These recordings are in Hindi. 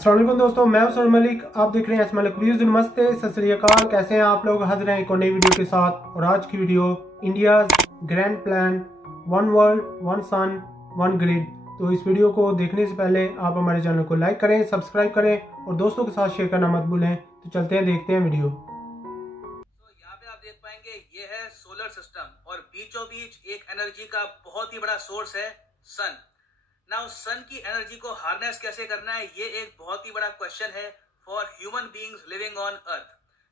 अस्सलाम वालेकुम दोस्तों, मैं हूं सलीम मलिक। आप देख रहे हैं मलिक व्यूज़। नमस्ते, सत श्री अकाल। कैसे हैं आप लोग? हाजिर हैं एक और नई वीडियो के साथ। और आज की video India grand plan, one world one sun one grid. तो इस वीडियो को देखने से पहले आप हमारे चैनल को लाइक करें, सब्सक्राइब करें और दोस्तों के साथ शेयर करना मत भूलें। तो चलते हैं, देखते हैं वीडियो। तो यहाँ पे आप देख पाएंगे ये है सोलर सिस्टम और बीचों बीच एक एनर्जी का बहुत ही बड़ा सोर्स है सन। नाउ सन की एनर्जी को हार्नेस कैसे करना है, ये एक बहुत ही बड़ा क्वेश्चन है for human beings living on earth.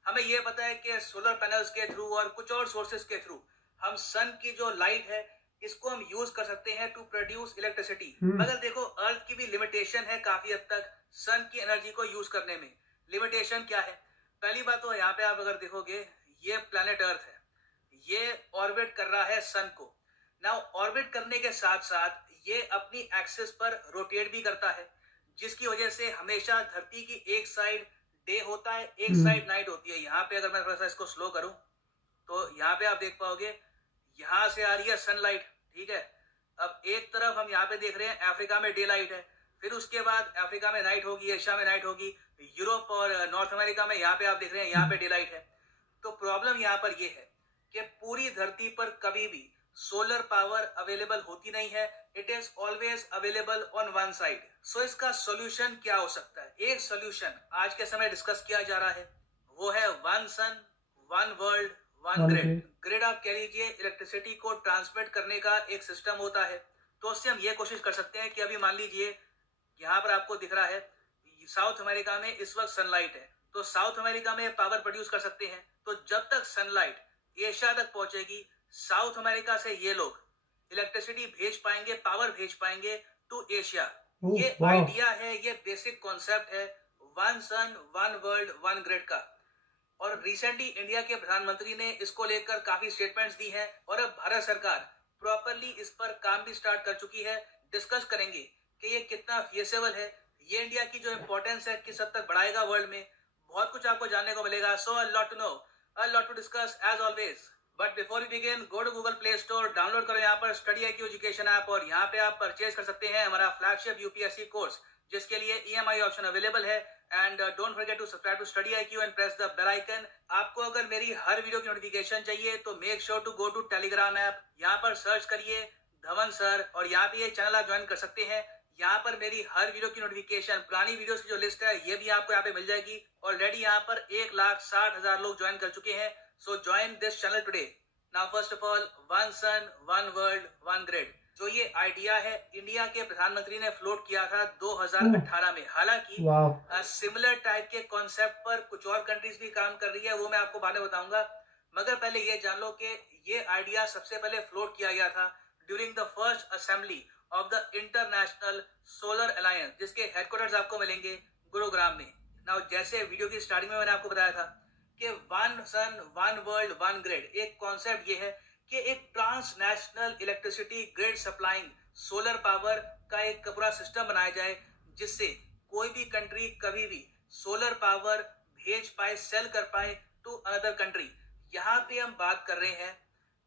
हमें ये पता है कि सोलर पैनल्स के थ्रू और कुछ और सोर्सेस के थ्रू हम सन की जो लाइट है इसको हम यूज कर सकते हैं टू प्रोड्यूस इलेक्ट्रिसिटी। मगर देखो अर्थ की भी लिमिटेशन है काफी हद तक सन की एनर्जी को यूज करने में। लिमिटेशन क्या है? पहली बात तो यहाँ पे आप अगर देखोगे ये प्लैनेट अर्थ है, ये ऑर्बिट कर रहा है सन को। नाउ ऑर्बिट करने के साथ साथ ये अपनी एक्सिस पर रोटेट भी करता है, जिसकी वजह से हमेशा धरती की एक साइड डे होता है, एक साइड नाइट होती है। यहाँ पे अगर मैं थोड़ा सा इसको स्लो करूं तो यहाँ पे आप देख पाओगे यहाँ से आ रही है सनलाइट, ठीक है। अब एक तरफ हम यहाँ पे देख रहे हैं अफ्रीका में डे लाइट है, फिर उसके बाद अफ्रीका में नाइट होगी, एशिया में नाइट होगी, यूरोप और नॉर्थ अमेरिका में यहाँ पे आप देख रहे हैं यहाँ पे डे लाइट है। तो प्रॉब्लम यहाँ पर ये है कि पूरी धरती पर कभी भी सोलर पावर अवेलेबल होती नहीं है। It is always available on one side. So इसका सॉल्यूशन क्या हो सकता है? एक सॉल्यूशन आज के समय डिस्कस किया जा रहा है, वो है one sun one world one grid. Grid आप कह लीजिए इलेक्ट्रिसिटी को ट्रांसमिट करने का एक सिस्टम होता है। तो उससे हम ये कोशिश कर सकते हैं कि अभी मान लीजिए यहाँ पर आपको दिख रहा है साउथ अमेरिका में इस वक्त सनलाइट है, तो साउथ अमेरिका में पावर प्रोड्यूस कर सकते हैं। तो जब तक सनलाइट एशिया तक पहुंचेगी, साउथ अमेरिका से ये लोग इलेक्ट्रिसिटी भेज पाएंगे, पावर भेज पाएंगे टू एशिया। ये आइडिया है, ये बेसिक कॉन्सेप्ट है one sun one world one grid का। और रिसेंटली इंडिया के प्रधानमंत्री ने इसको लेकर काफी स्टेटमेंट्स दी हैं और अब भारत सरकार प्रॉपरली इस पर काम भी स्टार्ट कर चुकी है। डिस्कस करेंगे कि ये कितना फीजेबल है, ये इंडिया की जो इंपॉर्टेंस है किस हद तक बढ़ाएगा वर्ल्ड में। बहुत कुछ आपको जानने को मिलेगा। So a lot to know, a lot to discuss as always. But before we begin, go to Google Play Store, download करो यहाँ पर स्टडी IQ एजुकेशन ऐप और यहाँ पे आप परचेज कर सकते हैं हमारा फ्लैगशिप UPSC कोर्स, जिसके लिए EMI ऑप्शन अवेलेबल है। And don't forget to subscribe to study IQ and press the bell icon. आपको अगर मेरी हर वीडियो की नोटिफिकेशन चाहिए तो make sure to go to Telegram app, यहाँ पर सर्च करिए धवन सर और यहाँ पे ये चैनल आप ज्वाइन कर सकते हैं। यहाँ पर मेरी हर वीडियो की नोटिफिकेशन, पुरानी वीडियोस की जो लिस्ट है ये भी आपको यहाँ पे मिल जाएगी। ऑलरेडी यहाँ पर 1,60,000 लोग ज्वाइन कर चुके हैं। So join this channel today. Now first of all, one sun one world one grid जो ये आइडिया है इंडिया के प्रधानमंत्री ने फ्लोट किया था 2018 में। हालांकि सिमिलर टाइप के कॉन्सेप्ट पर कुछ और कंट्रीज भी काम कर रही है, वो मैं आपको बाद में बताऊंगा। मगर पहले ये जान लो कि ये आइडिया सबसे पहले फ्लोट किया गया था during the first assembly of the international solar alliance, जिसके हेडक्वार्टर्स आपको मिलेंगे गुरुग्राम में। नाउ जैसे वीडियो की स्टार्टिंग में मैंने आपको बताया था कि one sun one world one grid, एक कॉन्सेप्ट ये है कि एक transnational electricity grid supplying solar power का एक पूरा सिस्टम बनाया जाए, जिससे कोई भी कंट्री कभी भी सोलर पावर भेज पाए, सेल कर पाए टू अनदर कंट्री। यहाँ पे हम बात कर रहे हैं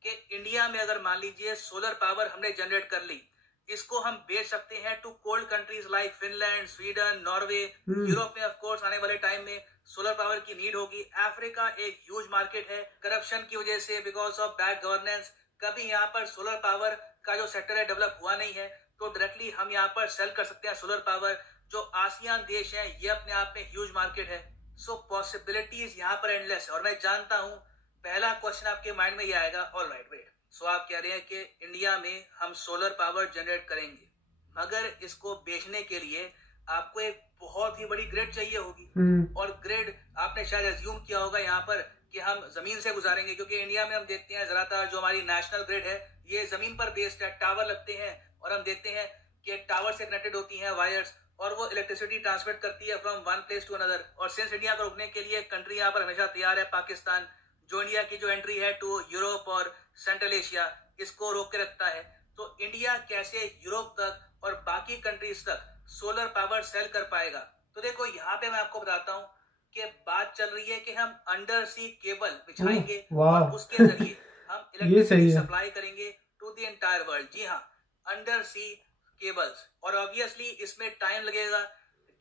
कि इंडिया में अगर मान लीजिए सोलर पावर हमने जनरेट कर ली, इसको हम बेच सकते हैं to cold countries like Finland, Sweden, Norway. Europe में ऑफ कोर्स आने वाले टाइम में सोलर पावर की नीड होगी। अफ्रीका एक ह्यूज मार्केट है, करप्शन की वजह से, बिकॉज ऑफ बैड गवर्नेंस कभी यहाँ पर सोलर पावर का जो सेक्टर है डेवलप हुआ नहीं है। तो डायरेक्टली हम यहाँ पर सेल कर सकते हैं सोलर पावर। जो आसियान देश है ये अपने आप में ह्यूज मार्केट है। सो पॉसिबिलिटीज यहाँ पर एंडलेस है। और मैं जानता हूँ पहला क्वेश्चन आपके माइंड में ये आएगा, ऑल राइट वेट, सो आप कह रहे हैं कि इंडिया में हम सोलर पावर जनरेट करेंगे, मगर इसको बेचने के लिए आपको एक बहुत ही बड़ी ग्रिड चाहिए होगी। और ग्रिड आपने शायद एज्यूम किया होगा यहाँ पर कि हम जमीन से गुजारेंगे, क्योंकि इंडिया में हम देखते हैं ज्यादातर जो हमारी नेशनल ग्रिड है ये जमीन पर बेस्ड है। टावर लगते हैं और हम देखते हैं कि टावर से कनेक्टेड होती हैं वायर्स और वो इलेक्ट्रिसिटी ट्रांसमिट करती है from one place to another. और सिंस इंडिया को रोकने के लिए कंट्री यहाँ पर हमेशा तैयार है, पाकिस्तान, जो इंडिया की जो एंट्री है टू यूरोप और सेंट्रल एशिया, इसको रोक के रखता है। तो इंडिया कैसे यूरोप तक और बाकी कंट्रीज तक सोलर पावर सेल कर पाएगा? तो देखो यहाँ पे मैं आपको बताता हूँ कि बात चल रही है कि हम अंडर सी केबल बिछाएंगे और उसके जरिए हम इलेक्ट्रिसिटी सप्लाई करेंगे टू द एंटायर वर्ल्ड। जी हाँ, अंडर सी केबल्स। और ऑब्वियसली इसमें टाइम लगेगा,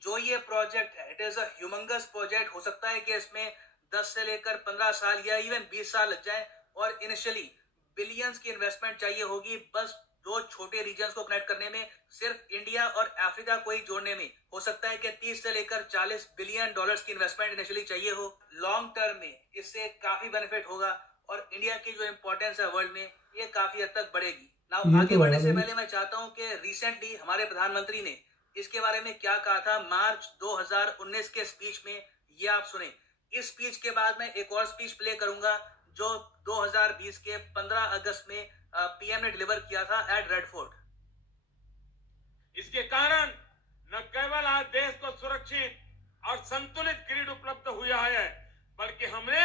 जो ये प्रोजेक्ट है it is a humongous project. हो सकता है कि इसमें 10 से लेकर 15 साल या इवन 20 साल लग जाए और इनिशियली बिलियंस की इन्वेस्टमेंट चाहिए होगी बस दो छोटे रीजन्स को कनेक्ट करने में। सिर्फ इंडिया और अफ्रीका को ही जोड़ने में हो सकता है कि 30 से लेकर 40 बिलियन डॉलर्स की इन्वेस्टमेंट इनिशियली चाहिए हो। लॉन्ग टर्म में इससे काफी बेनिफिट होगा और इंडिया की जो इंपॉर्टेंस है वर्ल्ड में ये काफी हद तक बढ़ेगी। नाउ आगे बढ़ने से पहले मैं चाहता हूं कि रिसेंटली हमारे प्रधानमंत्री ने इसके बारे में क्या कहा था मार्च 2019 के स्पीच में, ये आप सुने। इस स्पीच के बाद मैं एक और स्पीच प्ले करूंगा जो 2020 के 15 अगस्त में पीएम ने डिलीवर किया था एट रेड फोर्ट। इसके कारण न केवल आज देश को सुरक्षित और संतुलित ग्रिड उपलब्ध हुआ है, बल्कि हमने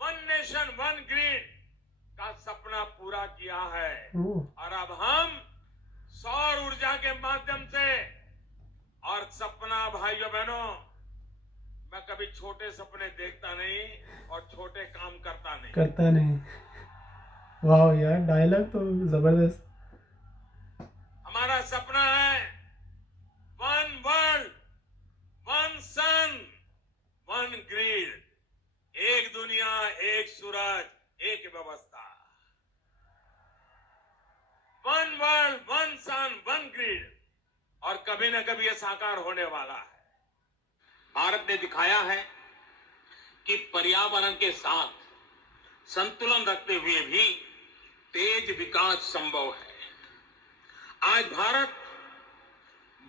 वन नेशन वन ग्रिड का सपना पूरा किया है। और अब हम सौर ऊर्जा के माध्यम से, और सपना भाइयों बहनों, मैं कभी छोटे सपने देखता नहीं और छोटे काम करता नहीं। वाह यार, डायलॉग तो जबरदस्त। हमारा सपना है one world one sun one grid, एक दुनिया एक सूरज एक व्यवस्था। One world one sun one grid, और कभी न कभी यह साकार होने वाला है। भारत ने दिखाया है कि पर्यावरण के साथ संतुलन रखते हुए भी तेज विकास संभव है। आज Bharat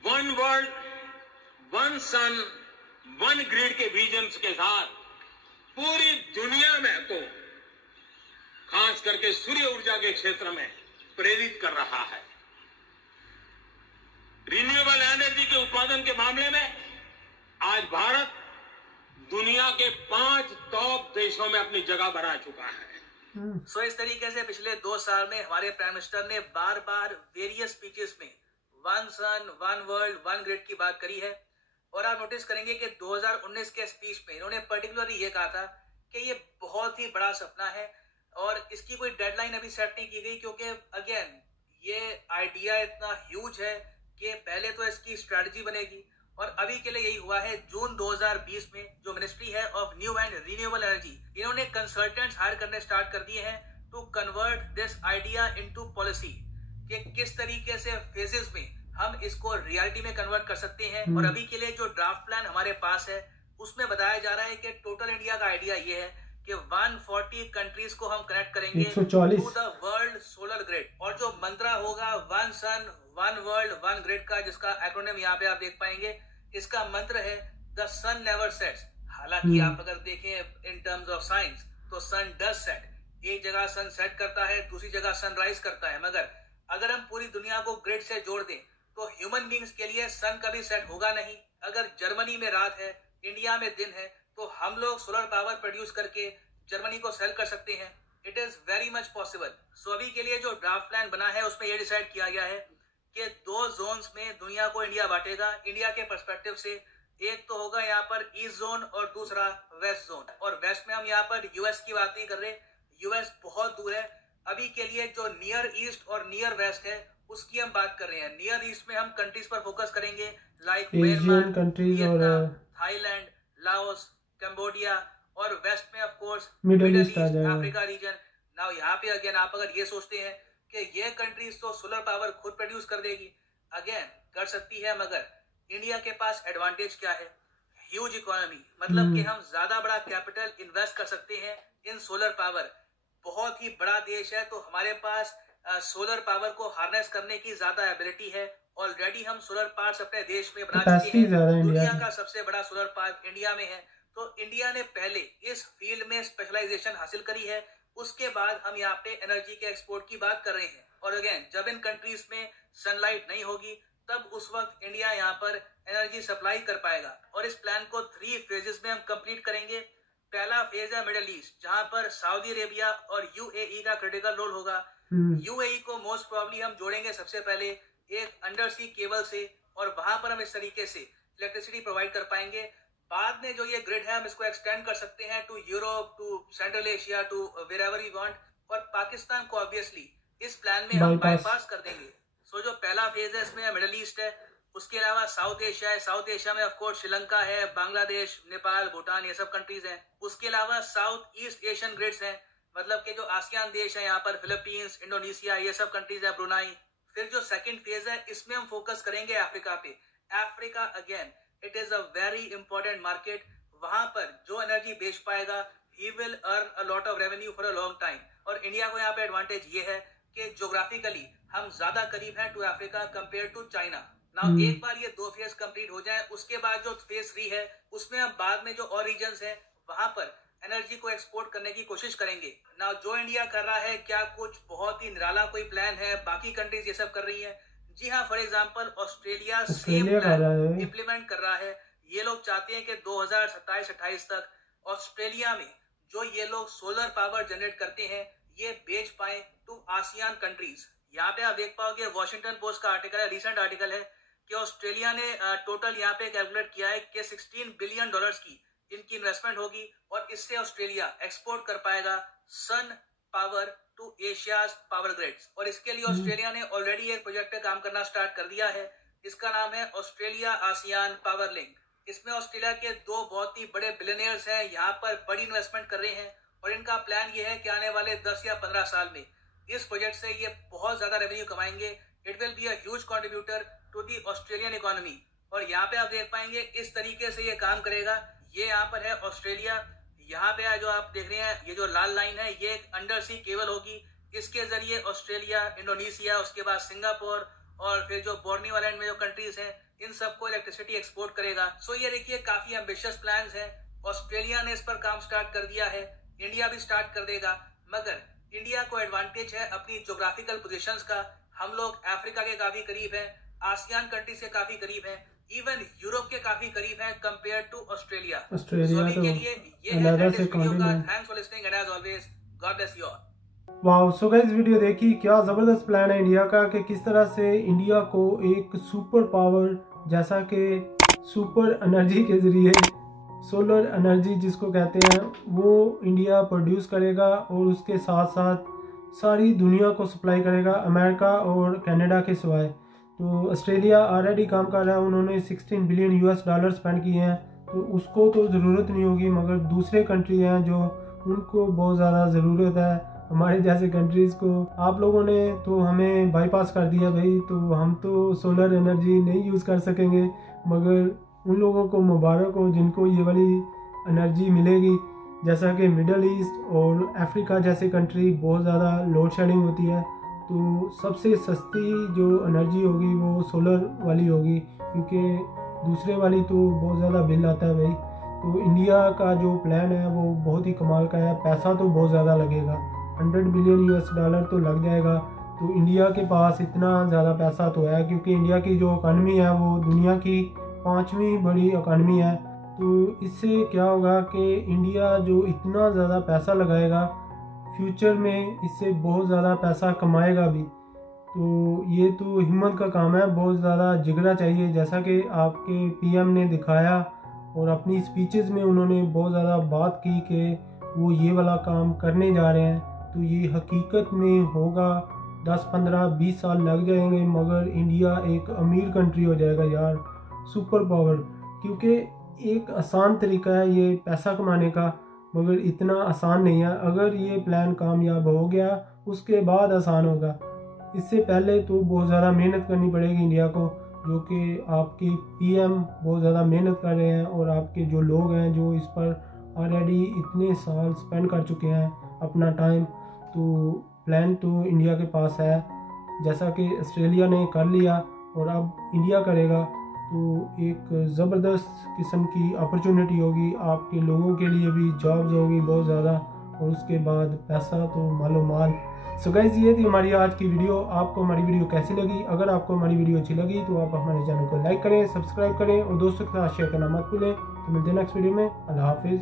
one world one sun one grid के विजन के साथ पूरी दुनिया में को खास करके सूर्य ऊर्जा के क्षेत्र में प्रेरित कर रहा है। रिन्यूएबल एनर्जी के उत्पादन के मामले में आज भारत दुनिया के 5 टॉप देशों में अपनी जगह बना चुका है। सो इस तरीके से पिछले 2 साल में हमारे प्राइम मिनिस्टर ने बार बार वेरियस स्पीचेस में one sun one world one grid की बात करी है। और आप नोटिस करेंगे कि 2019 के स्पीच में इन्होंने पर्टिकुलरली ये कहा था कि ये बहुत ही बड़ा सपना है और इसकी कोई डेडलाइन अभी सेट नहीं की गई, क्योंकि अगेन ये आइडिया इतना ह्यूज है कि पहले तो इसकी स्ट्रेटजी बनेगी। और अभी के लिए यही हुआ है, जून 2020 में जो मिनिस्ट्री है of new and renewable energy, इन्होंने कंसल्टेंट्स हायर करने स्टार्ट कर दिए हैं to convert this idea into policy, कि किस तरीके से फेजेस में हम इसको रियलिटी में कन्वर्ट कर सकते हैं। और अभी के लिए जो ड्राफ्ट प्लान हमारे पास है उसमें बताया जा रहा है कि टोटल इंडिया का आइडिया ये है कि 140 कंट्रीज को हम कनेक्ट करेंगे to the world solar grid. और जो मंत्रा होगा one sun one world one grid का, जिसका एक्रोनिम यहाँ पे आप देख पाएंगे, इसका मंत्र है द सन नेवर सेट्स। हालांकि आप अगर देखें इन टर्म्स ऑफ साइंस तो सन डज सेट। एक जगह सन सेट करता है, दूसरी जगह सनराइज करता है, मगर अगर हम पूरी दुनिया को ग्रिड से जोड़ दें तो ह्यूमन बींग्स के लिए सन कभी सेट होगा नहीं। अगर जर्मनी में रात है, इंडिया में दिन है, तो हम लोग सोलर पावर प्रोड्यूस करके जर्मनी को सेल कर सकते हैं। It is very much possible. So अभी के लिए जो ड्राफ्ट प्लान बना है उसमें यह डिसाइड किया गया है कि 2 जोन्स में दुनिया को इंडिया बांटेगा। इंडिया के पर्सपेक्टिव से एक तो होगा यहाँ पर ईस्ट जोन और दूसरा वेस्ट जोन। और वेस्ट में हम यहाँ पर यूएस की बात नहीं कर रहे, यूएस बहुत दूर है। अभी के लिए जो नियर ईस्ट और नियर वेस्ट है उसकी हम बात कर रहे हैं। नियर ईस्ट में हम कंट्रीज पर फोकस करेंगे like Myanmar, Vietnam, Thailand, Laos, Cambodia, और वेस्ट में of course middle east, Africa reason. Now यहाँ पे अगेन आप अगर ये सोचते हैं कि ये कंट्रीज तो सोलर पावर खुद प्रोड्यूस कर देगी, अगेन कर सकती है, मगर इंडिया के पास एडवांटेज क्या है? ह्यूज इकोनॉमी, मतलब कि हम ज्यादा बड़ा कैपिटल इन्वेस्ट कर सकते हैं इन सोलर पावर। बहुत ही बड़ा देश है तो हमारे पास सोलर पावर को हार्नेस करने की ज्यादा एबिलिटी है। ऑलरेडी हम सोलर पार्क अपने देश में बना चुके हैं। दुनिया का सबसे बड़ा सोलर पार्क इंडिया में है। तो इंडिया ने पहले इस फील्ड में स्पेशलाइजेशन हासिल करी है, उसके बाद हम यहाँ पे एनर्जी के एक्सपोर्ट की बात कर रहे हैं। और अगेन जब इन कंट्रीज में सनलाइट नहीं होगी तब उस वक्त इंडिया यहाँ पर एनर्जी सप्लाई कर पाएगा। और इस प्लान को 3 फेजेस में हम कंप्लीट करेंगे। पहला फेज है मिडिल ईस्ट, जहां पर सऊदी अरेबिया और यूएई का क्रिटिकल रोल होगा। यूएई को मोस्ट प्रोबेबली हम जोड़ेंगे सबसे पहले एक अंडर सी केबल से, और वहां पर हम इस तरीके से इलेक्ट्रिसिटी प्रोवाइड कर पाएंगे। बाद में जो ये ग्रिड है हम इसको एक्सटेंड कर सकते हैं to Europe, to central Asia, to wherever we want. और पाकिस्तान को ऑब्वियसली इस प्लान में हम बाईपास कर देंगे। सो जो पहला फेज है इसमें मिडिल ईस्ट है, उसके अलावा साउथ एशिया है, साउथ एशिया में ऑफ कोर्स श्रीलंका है, बांग्लादेश, नेपाल, भूटान, ये सब कंट्रीज हैं। उसके अलावा साउथ ईस्ट एशियन ग्रिड्स हैं, मतलब कि जो आसियान देश है यहाँ पर फिलीपींस, इंडोनेशिया, ये सब कंट्रीज है, ब्रुनाई। फिर जो सेकंड फेज है इसमें हम फोकस करेंगे अफ्रीका पे। Africa again it is a very important market. वहां पर जो एनर्जी बेच पाएगा he will earn a lot of revenue for a long time. और इंडिया को यहाँ पे एडवांटेज ये है कि ज्योग्राफिकली हम ज्यादा करीब हैं to Africa compare to China. Now एक बार ये 2 फेज कंप्लीट हो जाए, उसके बाद जो फेज 3 है उसमें हम बाद में जो और रीजन्स हैं वहां पर एनर्जी को एक्सपोर्ट करने की कोशिश करेंगे। नाउ जो इंडिया कर रहा है, क्या कुछ बहुत ही निराला कोई प्लान है? बाकी कंट्रीज ये सब कर रही है? जी हाँ, for example Australia same plan implement कर रहा है। ये लोग चाहते हैं कि 2027-28 तक ऑस्ट्रेलिया में जो ये लोग सोलर पावर जनरेट करते हैं ये बेच पाए टू आसियान कंट्रीज। यहाँ पे आप देख पाओगे वॉशिंगटन पोस्ट का आर्टिकल है, रिसेंट आर्टिकल है कि ऑस्ट्रेलिया ने टोटल यहाँ पे कैलकुलेट किया है कि $16 बिलियन की इनकी इन्वेस्टमेंट होगी और इससे ऑस्ट्रेलिया एक्सपोर्ट कर पाएगा sun power to Asia's power grids. और इसके लिए ऑस्ट्रेलिया ने ऑलरेडी एक प्रोजेक्ट पे काम करना स्टार्ट कर दिया है। इसका नाम है ऑस्ट्रेलिया आसियान पावर लिंक। इसमें ऑस्ट्रेलिया के 2 बहुत ही बड़े बिलियनियर्स हैं, यहाँ पर बड़ी इन्वेस्टमेंट कर रहे हैं और इनका प्लान ये है कि आने वाले 10 या 15 साल में इस प्रोजेक्ट से ये बहुत ज्यादा रेवेन्यू कमाएंगे। It will be a huge contributor to the Australian economy. और यहाँ पे आप देख पाएंगे इस तरीके से ये काम करेगा। ये यहाँ पर है ऑस्ट्रेलिया, यहाँ पे जो आप देख रहे हैं ये जो लाल लाइन है ये एक अंडर सी केबल होगी। इसके जरिए ऑस्ट्रेलिया, इंडोनेशिया, उसके बाद सिंगापुर और फिर जो बोर्नियो आइलैंड में जो कंट्रीज हैं इन सबको इलेक्ट्रिसिटी एक्सपोर्ट करेगा। सो ये देखिए काफी एम्बिशियस प्लान्स हैं। ऑस्ट्रेलिया ने इस पर काम स्टार्ट कर दिया है, इंडिया भी स्टार्ट कर देगा। मगर इंडिया को एडवांटेज है अपनी ज्योग्राफिकल पोजीशंस का। हम लोग अफ्रीका के काफी करीब हैं, आसियान कंट्रीज के काफी करीब हैं, इवन यूरोप के काफी करीब हैं कंपेयर टू ऑस्ट्रेलिया। के लिए ये है वीडियो का। Thanks for listening and as always God bless you all. वाह, सो गाइस वीडियो देखी, क्या ज़बरदस्त प्लान है इंडिया का कि किस तरह से इंडिया को एक सुपर पावर जैसा कि सुपर एनर्जी के ज़रिए सोलर एनर्जी जिसको कहते हैं वो इंडिया प्रोड्यूस करेगा और उसके साथ साथ सारी दुनिया को सप्लाई करेगा, अमेरिका और कनाडा के सिवाय। तो ऑस्ट्रेलिया ऑलरेडी काम कर रहा है, उन्होंने $16 बिलियन स्पेंड किए हैं, तो उसको तो ज़रूरत नहीं होगी। मगर दूसरे कंट्री हैं जो उनको बहुत ज़्यादा ज़रूरत है, हमारे जैसे कंट्रीज़ को। आप लोगों ने तो हमें बाईपास कर दिया भाई, तो हम तो सोलर एनर्जी नहीं यूज़ कर सकेंगे। मगर उन लोगों को मुबारक हो जिनको ये वाली एनर्जी मिलेगी। जैसा कि मिडल ईस्ट और अफ्रीका जैसे कंट्री बहुत ज़्यादा लोड शेडिंग होती है, तो सबसे सस्ती जो एनर्जी होगी वो सोलर वाली होगी, क्योंकि दूसरे वाली तो बहुत ज़्यादा बिल आता है भाई। तो इंडिया का जो प्लान है वो बहुत ही कमाल का है। पैसा तो बहुत ज़्यादा लगेगा, $100 बिलियन तो लग जाएगा। तो इंडिया के पास इतना ज़्यादा पैसा तो है, क्योंकि इंडिया की जो इकॉनमी है वो दुनिया की 5वीं बड़ी इकॉनमी है। तो इससे क्या होगा कि इंडिया जो इतना ज़्यादा पैसा लगाएगा फ्यूचर में इससे बहुत ज़्यादा पैसा कमाएगा भी। तो ये तो हिम्मत का काम है, बहुत ज़्यादा जिगरा चाहिए। जैसा कि आपके पीएम ने दिखाया और अपनी स्पीचेस में उन्होंने बहुत ज़्यादा बात की कि वो ये वाला काम करने जा रहे हैं, तो ये हकीकत में होगा। 10, 15, 20 साल लग जाएंगे, मगर इंडिया एक अमीर कंट्री हो जाएगा यार, सुपर पावर। क्योंकि एक आसान तरीका है ये पैसा कमाने का, मगर इतना आसान नहीं है। अगर ये प्लान कामयाब हो गया उसके बाद आसान होगा, इससे पहले तो बहुत ज़्यादा मेहनत करनी पड़ेगी इंडिया को, जो कि आपके पीएम बहुत ज़्यादा मेहनत कर रहे हैं और आपके जो लोग हैं जो इस पर ऑलरेडी इतने साल स्पेंड कर चुके हैं अपना टाइम। तो प्लान तो इंडिया के पास है, जैसा कि ऑस्ट्रेलिया ने कर लिया और अब इंडिया करेगा। तो एक ज़बरदस्त किस्म की अपॉर्चुनिटी होगी, आपके लोगों के लिए भी जॉब्स होगी बहुत ज़्यादा, और उसके बाद पैसा तो मालो माल। सो गाइस, ये थी हमारी आज की वीडियो। आपको हमारी वीडियो कैसी लगी? अगर आपको हमारी वीडियो अच्छी लगी तो आप हमारे चैनल को लाइक करें, सब्सक्राइब करें और दोस्तों के साथ शेयर करना मत भूलें। तो मिलते हैं नेक्स्ट वीडियो में। अल्लाह हाफिज़।